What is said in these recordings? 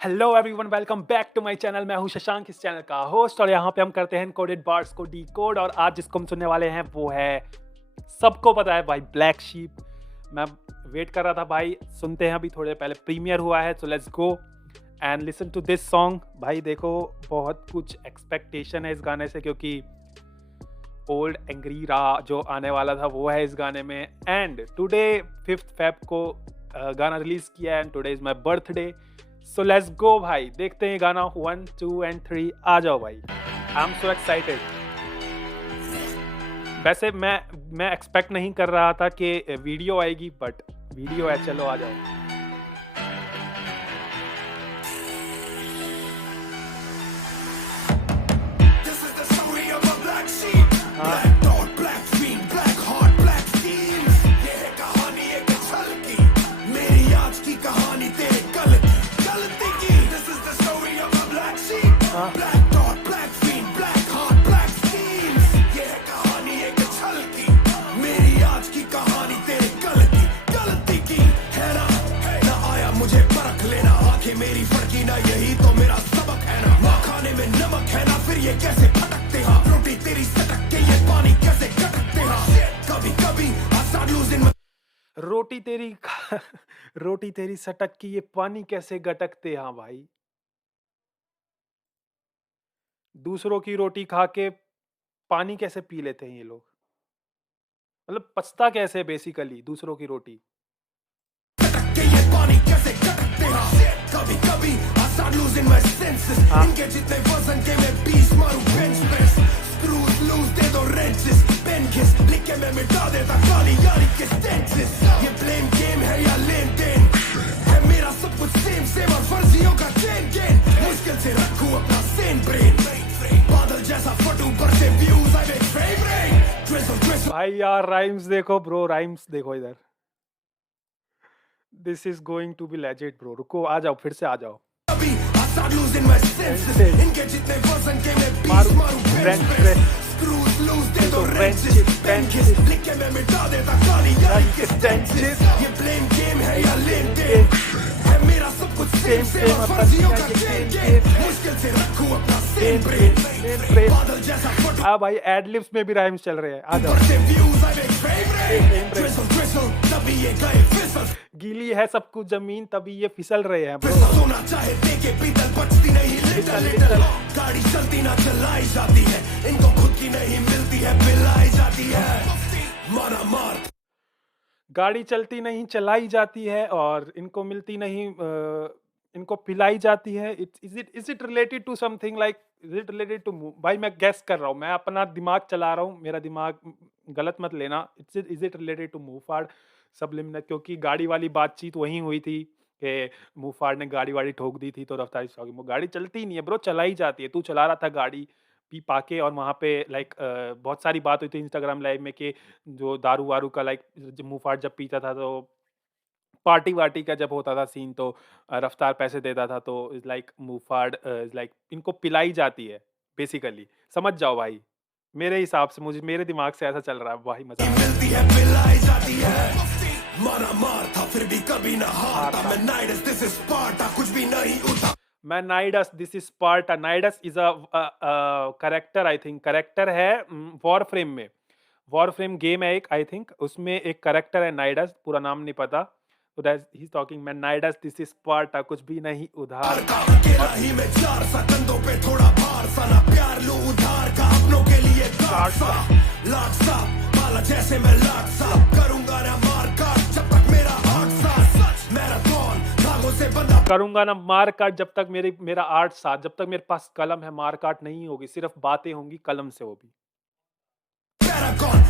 Hello everyone, welcome back to my channel. मैं हूं शशांक, इस चैनल का होस्ट, और यहाँ पे हम करते हैं कोडेड बार्ड्स को डीकोड। और आज जिसको हम सुनने वाले हैं वो है, सबको पता है भाई, ब्लैक शीप। मैं वेट कर रहा था भाई, सुनते हैं। अभी थोड़े पहले प्रीमियर हुआ है, so let's go and listen to this song. भाई देखो, बहुत कुछ एक्सपेक्टेशन है इस गाने से, क्योंकि ओल्ड एंग्री रा जो आने वाला था वो है इस गाने में। एंड टुडे 5th Feb को गाना रिलीज किया है, and today is my birthday. So let's गो भाई, देखते हैं गाना 1, 2 एंड 3। आ जाओ भाई, आई एम सो एक्साइटेड। वैसे मैं एक्सपेक्ट नहीं कर रहा था कि वीडियो आएगी, बट वीडियो है। चलो आ जाओ। मेरी फर्की ना, यही तो मेरा सबक है ना। माँ खाने में नमक है ना, फिर ये कैसे फटकते हैं। रोटी तेरी सटक के ये पानी कैसे गटकते हैं। कभी कभी I start losing my... रोटी तेरी सटक की ये पानी कैसे गटकते हैं भाई। दूसरों की रोटी खा के पानी कैसे पी लेते हैं ये लोग, मतलब पछता कैसे बेसिकली दूसरों की रोटी। ये पानी कैसे गटकते हैं। कभी कभी I start losing my senses. इनके जितने वजन के मैं 20 मारूं बेंच प्रेस। स्क्रूज लूज दे दो रेंचेस, पेन घिस लिख के मैं मिटा देता काली यारी के स्टेंसेस। ये ब्लेम गेम है या लेन देन है, मेरा सब कुछ सेम सेम और फर्जियों का चेन गेन। मुश्किल से रखूं अपना सेन ब्रेन, बादल जैसा फटूं पर से व्यूज आई मेक फेवरेट। भाई यार राइम्स देखो ब्रो, राइम्स देखो इधर। This is going to be legend bro. रुको, आ जाओ, फिर से आ जाओ। इनके जितने वजन के मैं 20 मारूं बेंच प्रेस। स्क्रूज लूज दे दो रेंचेस, पेन घिस लिख के मैं मिटा देता काली यारी के स्टेंसेस। ये ब्लेम गेम है या लेन देन है, मेरा सब कुछ सेम सेम और फर्जियों का चेन गेन। मुश्किल से रखूं अपना सेम ब्रेन, बादल जैसा फटूं। हाँ भाई, एडलिप्स में भी राइम्स चल रहे हैं। आ जाओ। गीली है सब कुछ जमीन, तभी ये फिसल रहे हैं। सोना चाहे देके पीतल बचती नहीं, लिटल लिटल गाड़ी चलती ना चलाई जाती है। इनको खुद की नहीं मिलती है, पिलाई जाती है। मारा मार गाड़ी चलती नहीं चलाई जाती है, और इनको मिलती नहीं, इनको पिलाई जाती है। Is it related to something, like is it related to? भाई मैं गैस कर रहा हूँ, मैं अपना दिमाग चला रहा हूँ, मेरा दिमाग गलत मत लेना। इज इट रिलेटेड टू मुंहफाड़ सबलिमिनल, क्योंकि गाड़ी वाली बातचीत वहीं हुई थी कि मुंहफाड़ ने गाड़ी वाड़ी ठोक दी थी, तो रफ्तार वो गाड़ी चलती ही नहीं है ब्रो, चलाई जाती है। तू चला रहा था गाड़ी पी पाके, और वहाँ पे लाइक बहुत सारी बात हुई थी इंस्टाग्राम लाइव में कि जो दारू वारू का, लाइक मुंहफाड़ जब पीता था, तो पार्टी वार्टी का जब होता था सीन, तो रफ्तार पैसे देता था, तो इज लाइक मुंहफाड़ इज लाइक इनको पिलाई जाती है बेसिकली। समझ जाओ भाई, मेरे हिसाब से, मुझे मेरे दिमाग से ऐसा चल रहा है भाई। मजा मिलती है, पिलाई जाती है। मारा मार था फिर भी कभी ना हारता। मैं नाइडस दिस इज स्पार्टा, कुछ भी नहीं उठा। मैं Nidus this is Sparta. Nidus is a character, I think character है वॉरफ्रेम में। वॉरफ्रेम गेम है एक, आई थिंक उसमें एक कैरेक्टर है नाइडस, पूरा नाम नहीं पता। तो दैट ही इज टॉकिंग, मैं नाइडस दिस इज स्पार्टा, कुछ भी नहीं उधार। अकेला ही मैं 4 सा कंधों पे थोड़ा भार सा, ना प्यार लो उधार का अपनों के लिए काट सा। लाख सा माला जैसे मैं लाख सा करूंगा ना मार काट जब तक मेरा हाथ सा। मैराथन भागों से बंदा करूंगा ना मार काट जब तक मेरा 8 साथ, जब तक मेरे पास कलम है। मार काट नहीं होगी, सिर्फ बातें होंगी कलम से, वो भी।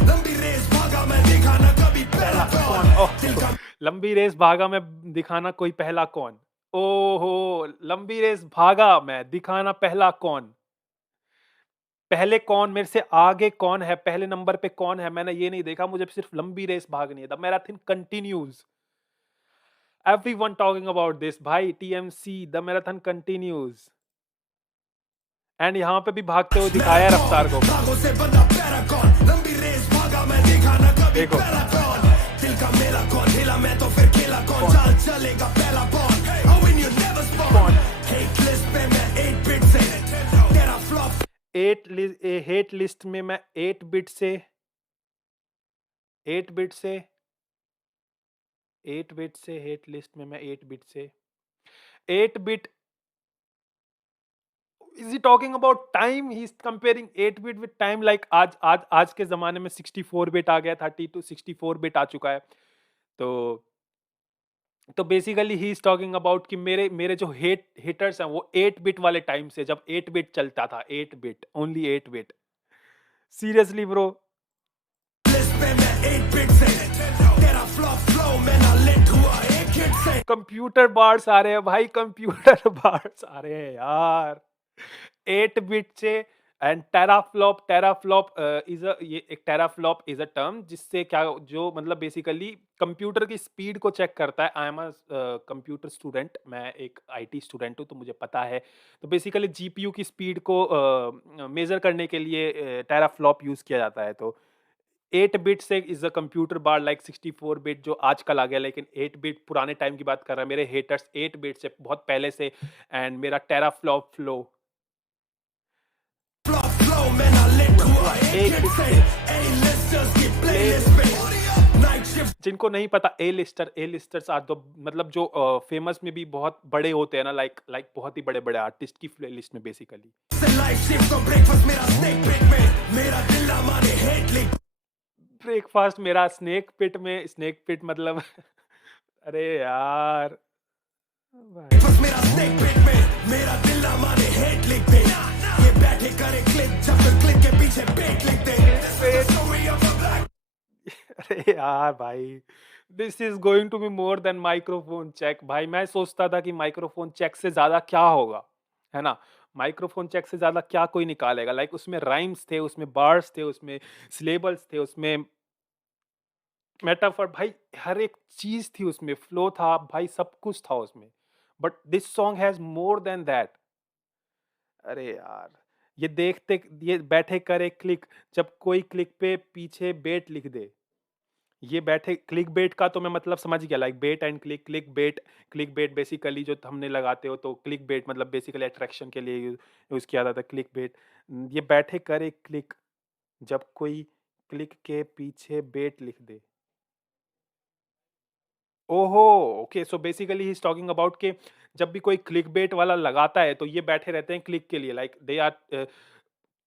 लंबी रेस भागा मैं दिखाना कभी पहला कौन। लंबी रेस भागा मैं दिखाना कोई पहला कौन। ओहो, लंबी रेस भागा मैं दिखाना पहला कौन। पहले कौन, मेरे से आगे कौन है, पहले नंबर पे कौन है, मैंने ये नहीं देखा। मुझे सिर्फ लंबी रेस भागनी है। The marathon continues, everyone talking about this भाई। TMC, the marathon continues. And यहाँ पे भी भागते हुए दिखाया रफ्तार को। देखो दिल का मेला कौन हिला, मैं तो फिर खेला कौन, चाल चलेगा पहला कौन। हेट लिस्ट में मैं 8 बिट से 8 बिट से 8 बिट से हेट लिस्ट में मैं 8 बिट से 8 bit is he talking about time? He's comparing 8 bit with time, like आज के ज़माने में 64 बिट आ गया, 32 64 बिट आ चुका है। तो basically he is talking about कि मेरे मेरे जो हिटर्स हैं वो 8 बिट वाले टाइम से, जब 8 बिट चलता था, 8 bit, only 8 bit. Seriously bro. List पे मैं 8 बिट से तेरा फ्लॉप फ्लो में ना लेट हुआ एक हिट से कंप्यूटर बार्स आ रहे हैं भाई, कंप्यूटर बार्स आ रहे हैं यार 8 बिट से। एंड टेराफ्लॉप इज अ ये एक टेराफ्लॉप इज अ टर्म जिससे क्या, जो मतलब बेसिकली कंप्यूटर की स्पीड को चेक करता है। I am a computer student, मैं एक आईटी स्टूडेंट हूँ, तो मुझे पता है। तो बेसिकली जीपीयू की स्पीड को मेजर करने के लिए टेराफ्लॉप यूज किया जाता है। तो 8 बिट से is a computer bar like 64 bit जो आजकल आ गया, लेकिन 8 बिट पुराने टाइम की बात कर रहा है। मेरे हेटर्स 8 बिट से बहुत पहले से, एंड मेरा टेराफ्लॉप फ्लो फ्लॉप फ्लो में ना लेट हुआ एक एक हिट हिट से से। ए लिस्टर्स की प्लेलिस्ट पे नाइट शिफ्ट जिनको नहीं पता, ए लिस्टर्स आर द मतलब जो फेमस में भी बहुत बड़े होते हैं ना, लाइक बहुत ही बड़े बड़े आर्टिस्ट की प्लेलिस्ट में बेसिकली। से लाइफ शिफ्ट तो ब्रेकफास्ट मेरा स्नेक पिट में मेरा दिल ना माने हेट लिख ब्रेकफास्ट मेरा स्नेक पिट में, स्नेक पिट मतलब अरे यार भाई। बस मेरा स्नेक पिट में मेरा दिल ना माने हेट लिख दे ये बैठे करे क्लिक जब तक क्लिक के पीछे पेट लिख दे This is the story of a black अरे यार भाई, this is going to be more than microphone check. भाई मैं सोचता था कि माइक्रोफोन चेक से ज्यादा क्या होगा, है ना। माइक्रोफोन चेक से ज्यादा क्या कोई निकालेगा, लाइक उसमें राइम्स थे, उसमें बार्स थे, उसमें सिलेबल्स थे, उसमें मेटाफर, भाई हर एक चीज थी उसमें, फ्लो था भाई, सब कुछ था उसमें। But this song has more than that. अरे यार, ये बैठे करे क्लिक, जब कोई क्लिक पे पीछे बेट लिख दे। ये बैठे क्लिक बेट का तो मैं मतलब समझ गया, like bet and click bet basically जो हमने लगाते हो, तो क्लिक बेट मतलब बेसिकली अट्रैक्शन के लिए यूज किया जाता है क्लिक बेट। ये बैठे करे क्लिक, जब कोई क्लिक के पीछे बेट लिख दे। ओहो! Okay, so basically he is talking about कि जब भी कोई क्लिकबेट वाला लगाता है, तो ये बैठे रहते हैं क्लिक के लिए, लाइक दे आर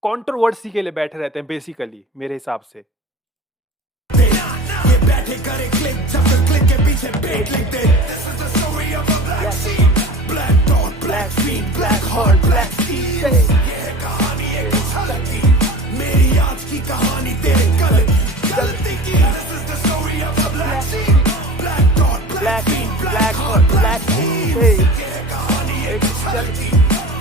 कंट्रोवर्सी के लिए बैठे रहते हैं बेसिकली मेरे हिसाब से। दे ये बैठे करे क्लिक जब तक क्लिक के पीछे पेट लिख दे This is the story of a black sheep Black dot, black feet, black heart, black seed ये है कहानी एक झलक की मेरी आज की कहानी तेरे कल की गलती की This is the story of a black sheep Black dot, black feet, black heart, black seed ये है कहानी एक झलक की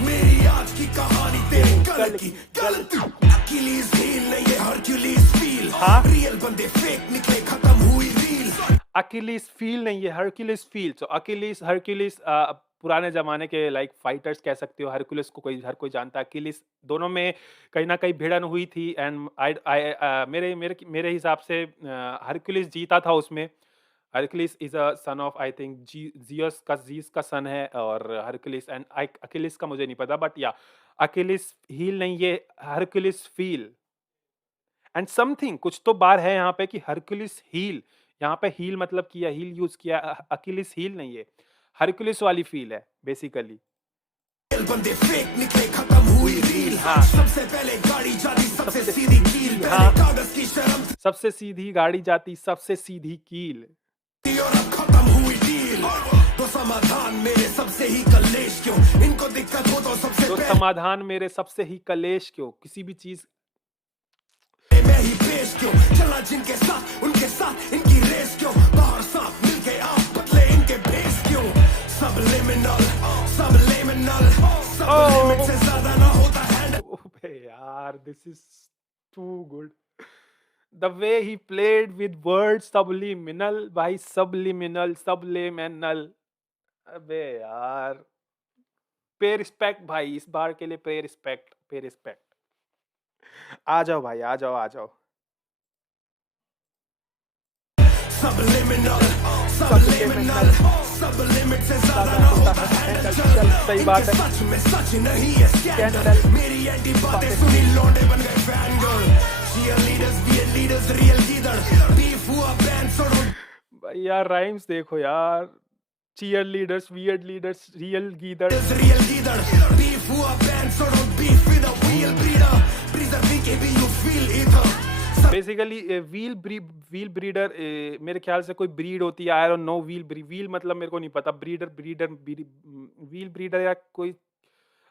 मेरी आज की कहानी तेरे कल की गलती अकीलीज हील नहीं ये हरक्यूलीज फील हाँ? रियल बंदे फेक निकले खत्म हुई रील अकिलीस फील नहीं है, हरक्यूलिस फील। सो अकिलीस हरक्यूलिस पुराने जमाने के लाइक फाइटर्स कह सकते हो। हरक्यूलिस को हर कोई जानता है, अकिलीस दोनों में कहीं ना कहीं भिड़न हुई थी। एंड आई आई मेरे मेरे मेरे हिसाब से हरक्यूलिस जीता था उसमें। Hercules is a son of I think जीस का सन है, और हरक्यूलिस एंड अकिलीस का मुझे नहीं पता, बट या अकिलीस हील नहीं, ये हरक्यूलिस फील एंड समथिंग, कुछ तो बार है यहाँ पे कि हरक्यूलिस हील। यहाँ पे हील मतलब किया, हील यूज किया, अकिलिस हील नहीं है, हरक्यूलिस वाली फील है बेसिकली। रियल बंदे फेक निकले खत्म हुई रील हाँ। सबसे पहले गाड़ी जाती सबसे सीधी कील पहले हाँ। कागज की शर्म सबसे सीधी गाड़ी जाती, सबसे सीधी कील। थी और अब खत्म हुई डील तो समाधान मेरे सबसे ही कलेश क्यों इनको दिक्कत हो तो सबसे तो पहले समाधान मेरे सबसे ही कलेश क्यों, किसी भी चीज मैं ही पेश क्यों चला जिनके साथ उनके साथ इनकी रेस क्यों बाहर साफ मिलके आप बदले इनके भेस क्यों सबलिमिनल लिमिट से ज्यादा ना होता हैंड ओबे यार, this is too good. The way he played with word, subliminal भाई, सबलिमिनल। अबे यार, पे रिस्पेक्ट भाई, इस बार के लिए पे रिस्पेक्ट। आ जाओ भाई, आ जाओ। subliminal subliminal, सब लिमिट से ज्यादा ना होता हैंडल चल, सही बात इनके है। सच में सच नहीं है स्कैंडल, मेरी एंटी बातें सुनी लौंडे बन गए fan girl, cheer leaders, weird leaders, real गीदड़, beef हुआ बैन छोड़ो भाई यार राइम्स देखो यार, cheer leaders, weird leaders, real गीदड़। real गीदड़, beef हुआ बैन छोड़ो beef with a wheel breeder, breeder BKB you feel ether. Basically wheel breeder मेरे ख्याल से कोई ब्रीड होती है, आई डोंट नो। व्हील मतलब मेरे को नहीं पता। व्हील ब्रीडर या कोई,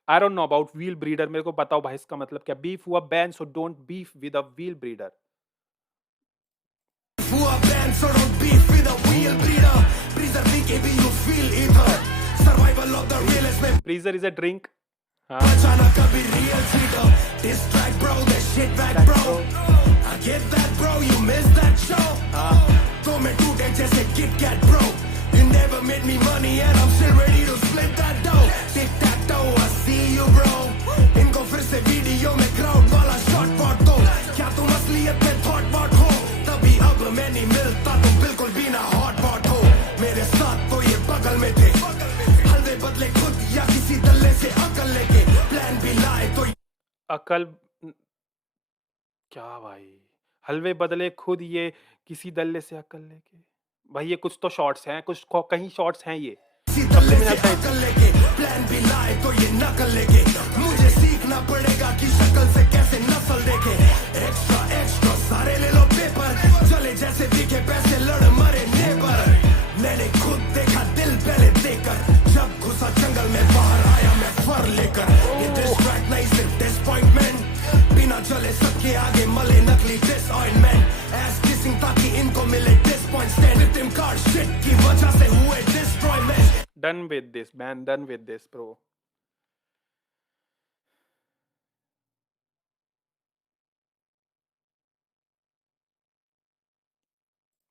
I don't know about wheel breeder. मेरे को बताओ भाई इसका मतलब क्या। बीफ हुआ ban, so don't beef with a wheel breeder. हुआ ban so don't beef with a wheel breeder, breeder BKB you feel ether, survival of the realest में ब्रीजर इज अ ड्रिंक। हाँ बचाना कभी real cheater, distract bro that shit back bro, I get that bro you missed that show, तो मैं टूटे जैसे Kit Kat bro, you never made me money and I'm still ready to split that dough, tic tac toe I see you bro, इनको फिर से video में crowd वाला shot pot दो, क्या तुम असलियत में thought bot हो, तभी अब मैं नहीं मिलता तुम बिल्कुल भी ना hot pot हो, मेरे साथ तो ये बगल में थे, हल्दे बदले खुद या किसी दल्ले से अकल लेके, प्लान भी लाए तो अकल क्या भाई, हलवे बदले खुद ये किसी दल्ले से अकल लेके। भाई ये कुछ तो शॉर्ट्स हैं, कुछ कहीं शॉर्ट्स हैं ये। किसी दल्ले से अकल लेके, प्लान भी लाए तो ये नकल लेके, मुझे सीखना पड़ेगा कि शक्ल से कैसे नस्ल देखे, एक्स्ट्रा एक्स्ट्रा सारे ले लो पेपर, चले जैसे दिखे पैसे लड़ मरे नेबर, मैंने खुद देखा दिल पहले देकर, जब घुसा जंगल में बाहर आया मैं फर लेकर, ये डिस्ट्रैक्ट नहीं सिर्फ डिसअपॉइंटमेंट, बिना चले सबके आगे मले नकली डिसअपॉइंटमेंट, एस किसिंग ताकि इनको मिले disappoint stand, victim card shit की वजह से हुए डिस्ट्रॉयमेंट। Done with this, man. Done with this, bro.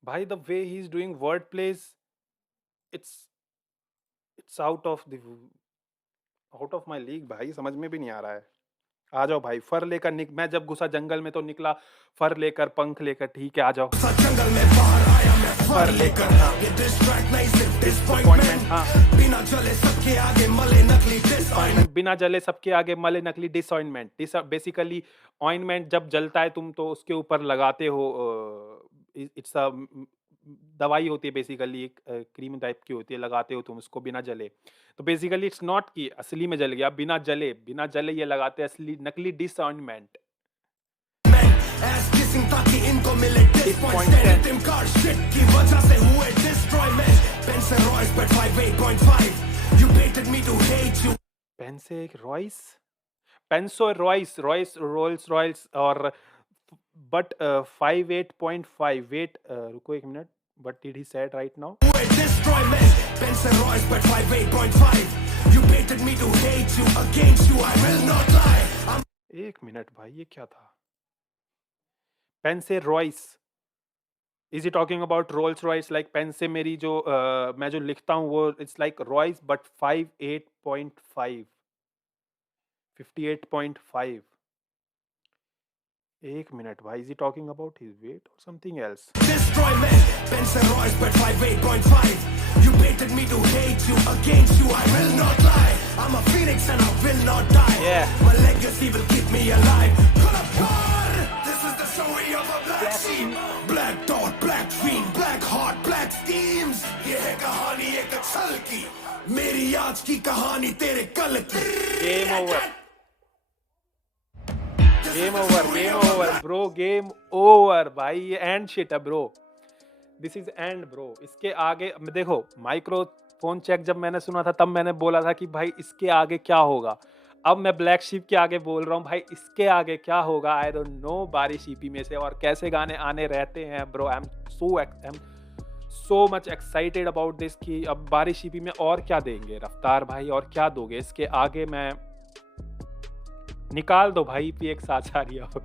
Bhai, the way he's doing word plays, it's out of my league, भाई समझ में भी नहीं आ रहा है। आ जाओ भाई, फर लेकर मैं जब घुसा जंगल में तो निकला फर लेकर, पंख लेकर। ठीक है, आ जाओ। जंगल में बाहर आया मैं फर लेकर, ये डिस्ट्रैक्ट नहीं सिर्फ डिसअपॉइंटमेंट, बिना जले सबके आगे मले नकली डिसअपॉइंटमेंट, बिना जले सबके आगे मले नकली डिसअपॉइंटमेंट। बेसिकली ऑइंटमेंट जब जलता है तुम तो उसके ऊपर लगाते हो, इट्स अ दवाई होती है बेसिकली, एक क्रीम टाइप की होती है, लगाते हो तुम उसको बिना जले। तो बेसिकली इट्स नॉट कि असली में जल गया, बिना जले ये लगाते हैं, असली नकली डिसअपॉइंटमेंट। एस किसिंग ताकि इनको मिले डिसअपॉइंटमेंट, विक्टिम कार्ड शिट की वजह से हुए destroyment, Benson Royce but 58.5, you baited me to hate you, Benson Royce Rolls Royce और बट 58.5 वेट। रुको एक minute, what did he said right now? destroyment, Benson Royce but 58.5, you baited me to hate you, against you I will not lie, एक minute भाई, ये क्या था? Pendse Royce, is he talking about Rolls Royce? Like Pendse मेरी जो मैं जो लिखता हूँ वो इट्स लाइक रॉयस बट 58.5। एक मिनट भाई, is he talking about his weight और something else? destroyment, Benson Royce but 58.5, you baited me to hate you, against you I will not lie, I'm a phoenix and I will not die, Yeah. my legacy will keep me alive, call up God, this is the story of a black sheep, black dot, black fiend, black heart, black schemes, ये है कहानी एक छल की, मेरी आज की कहानी तेरे कल की, game over, game over bro, game over भाई। ये एंड शिट है bro, this is and bro. इसके आगे देखो, माइक्रोफोन चेक जब मैंने सुना था तब मैंने बोला था कि भाई इसके आगे क्या होगा। अब मैं ब्लैक शीप के आगे बोल रहा हूँ भाई इसके आगे क्या होगा, आई डोंट नो। बारिश ईपी में से और कैसे गाने आने रहते हैं bro. I am so much excited about this कि अब बारिश ईपी में और क्या देंगे रफ्तार भाई, और क्या दोगे इसके आगे। मैं निकाल दो भाई पी एक साथ आ रही हो।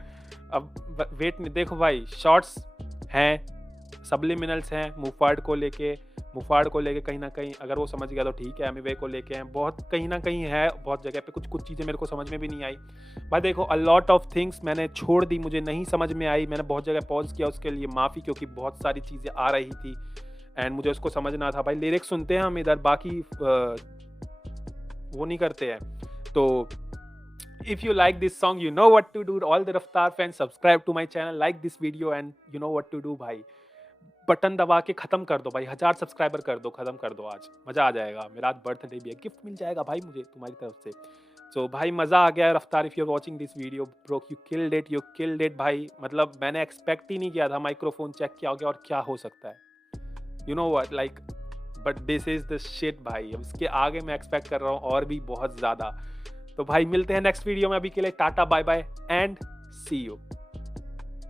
अब वेट नहीं, देखो भाई शॉर्ट्स हैं, सब्लिमिनल्स हैं, मुफाड़ को लेके कहीं ना कहीं अगर वो समझ गया तो ठीक है। एमिवे को लेके हैं, बहुत कहीं ना कहीं है, बहुत जगह पे कुछ चीज़ें मेरे को समझ में भी नहीं आई भाई। देखो अ लॉट ऑफ थिंग्स मैंने छोड़ दी, मुझे नहीं समझ में आई, मैंने बहुत जगह पॉज किया, उसके लिए माफ़ी, क्योंकि बहुत सारी चीज़ें आ रही थी एंड मुझे उसको समझना था। भाई लिरिक्स सुनते हैं हम इधर, बाकी वो नहीं करते हैं। तो if you like this song, you know what to do. All the Raftaar fans, subscribe to my channel, like this video, and you know what to do भाई। बटन दबा के खत्म कर दो भाई, 1000 सब्सक्राइबर कर दो, खत्म कर दो आज, मजा आ जाएगा। मेरा आज बर्थडे भी है, गिफ्ट मिल जाएगा भाई मुझे तुम्हारी तरफ से। तो भाई मजा आ गया Raftaar. If you are watching this video bro, you killed it भाई। मतलब मैंने एक्सपेक्ट ही नहीं किया था, माइक्रोफोन चेक किया हो गया और क्या हो सकता है, you know what like, but this is the shit भाई। अब इसके आगे मैं एक्सपेक्ट कर रहा हूँ और भी बहुत ज़्यादा। तो भाई मिलते हैं नेक्स्ट वीडियो में, अभी के लिए tata bye bye and see you.